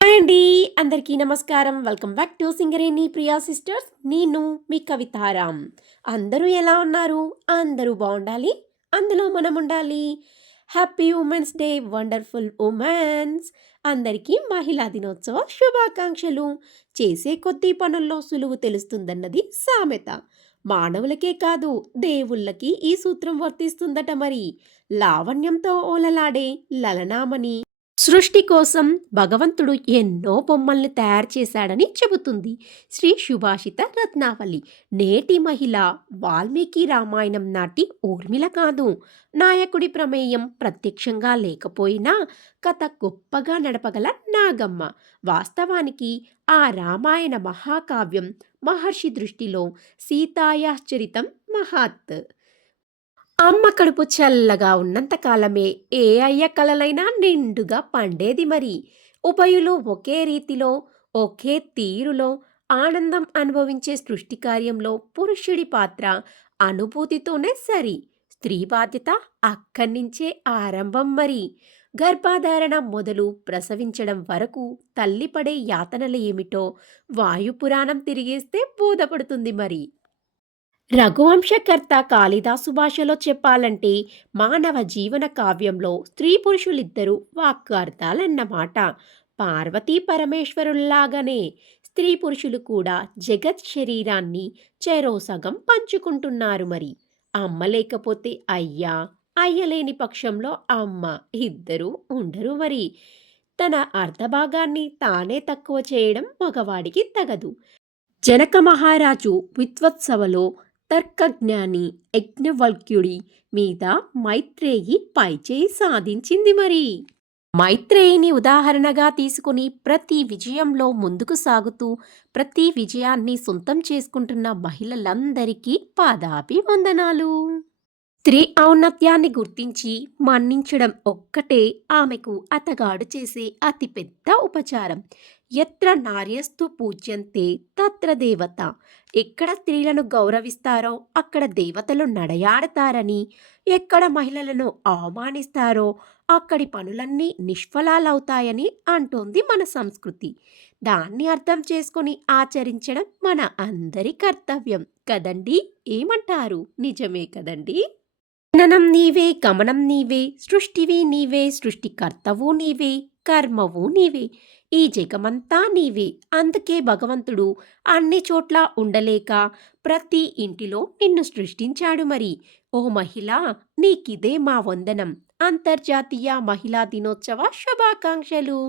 Hi అండి. అందరికీ నమస్కారం. Welcome back to Singareni Priya sisters. నేను మీ కవితారాం. అందరూ ఎలా ఉన్నారు? అందరూ బాగుండాలి? అందులో మనం ఉండాలి. Happy women's day wonderful womens. అందరికీ మహిళా దినోత్సవ శుభాకాంక్షలు. చేసే కొద్ది పనుల్లో సులువు తెలుస్తుందన్నది సామెత. మానవులకే కాదు దేవుళ్ళకి ఈ సూత్రం వర్తిస్తుందట మరి. లావణ్యంతో ఓలలాడే లలనామని. సృష్టి కోసం భగవంతుడు ఎన్నో బొమ్మల్ని తయారు చేశాడని చెబుతుంది. శ్రీ సుభాషిత రత్నావళి. నేటి మహిళ వాల్మీకి రామాయణం నాటి ఊర్మిళ కాదు. నాయకుడి ప్రమేయం ప్రత్యక్షంగా లేకపోయినా కథ గొప్పగా నడపగల నాగమ్మ. వాస్తవానికి ఆ రామాయణ మహాకావ్యం మహర్షి దృష్టిలో సీతాయాశ్చరితం మహాత్. అమ్మ కడుపు చల్లగా ఉన్నంతకాలమే ఏ అయ్య కలలైనా నిండుగా పండేది మరి. ఉభయులు ఒకే రీతిలో ఒకే తీరులో ఆనందం అనుభవించే సృష్టి కార్యంలో పురుషుడి పాత్ర అనుభూతితోనే సరి. స్త్రీ బాధ్యత అక్కడి నుంచే ఆరంభం మరి. గర్భాధారణ మొదలు ప్రసవించడం వరకు తల్లి పడే యాతనలు ఏమిటో వాయుపురాణం తిరిగేస్తే బోధపడుతుంది మరి. రఘువంశకర్త కాళిదాసు భాషలో చెప్పాలంటే మానవ జీవన కావ్యంలో స్త్రీ పురుషులిద్దరూ వాక్యార్థాలన్నమాట పార్వతీ పరమేశ్వరుల్లాగానే స్త్రీ పురుషులు కూడా జగత్ శరీరాన్ని చెరోసగం పంచుకుంటున్నారు మరి. అమ్మ లేకపోతే అయ్యా అయ్యలేని పక్షంలో అమ్మ ఇద్దరూ ఉండరు మరి. తన అర్ధభాగాన్ని తానే తక్కువ చేయడం మగవాడికి తగదు. జనక మహారాజు విత్వత్సవలో తర్కజ్ఞాని యజ్ఞవల్క్యుడి మీద మైత్రేయి పైచేయి సాధించింది మరి. మైత్రేయిని ఉదాహరణగా తీసుకుని ప్రతి విజయంలో ముందుకు సాగుతూ ప్రతి విజయాన్ని సొంతం చేసుకుంటున్న మహిళలందరికీ పాదాపి వందనాలు స్త్రీ ఔన్నత్యాన్ని గుర్తించి మన్నించడం ఒక్కటే ఆమెకు అతగాడు చేసే అతిపెద్ద ఉపచారం. ఎత్ర నార్యస్తు పూజ్యంతే తత్ర దేవత. ఎక్కడ స్త్రీలను గౌరవిస్తారో అక్కడ దేవతలు నడయాడతారని ఎక్కడ మహిళలను అవమానిస్తారో అక్కడి పనులన్నీ నిష్ఫలాలవుతాయని అంటోంది మన సంస్కృతి. దాన్ని అర్థం చేసుకొని ఆచరించడం మన అందరి కర్తవ్యం. కదండి? ఏమంటారు? నిజమే కదండి? జననం నీవే గమనం నీవే సృష్టివి నీవే సృష్టికర్తవు నీవే కర్మవు నీవే. ఈ జగమంతా నీవే. అందుకే భగవంతుడు అన్ని చోట్ల ఉండలేక ప్రతి ఇంటిలో నిన్ను సృష్టించాడు మరి. ఓ మహిళ నీకిదే మా వందనం. అంతర్జాతీయ మహిళా దినోత్సవ శుభాకాంక్షలు.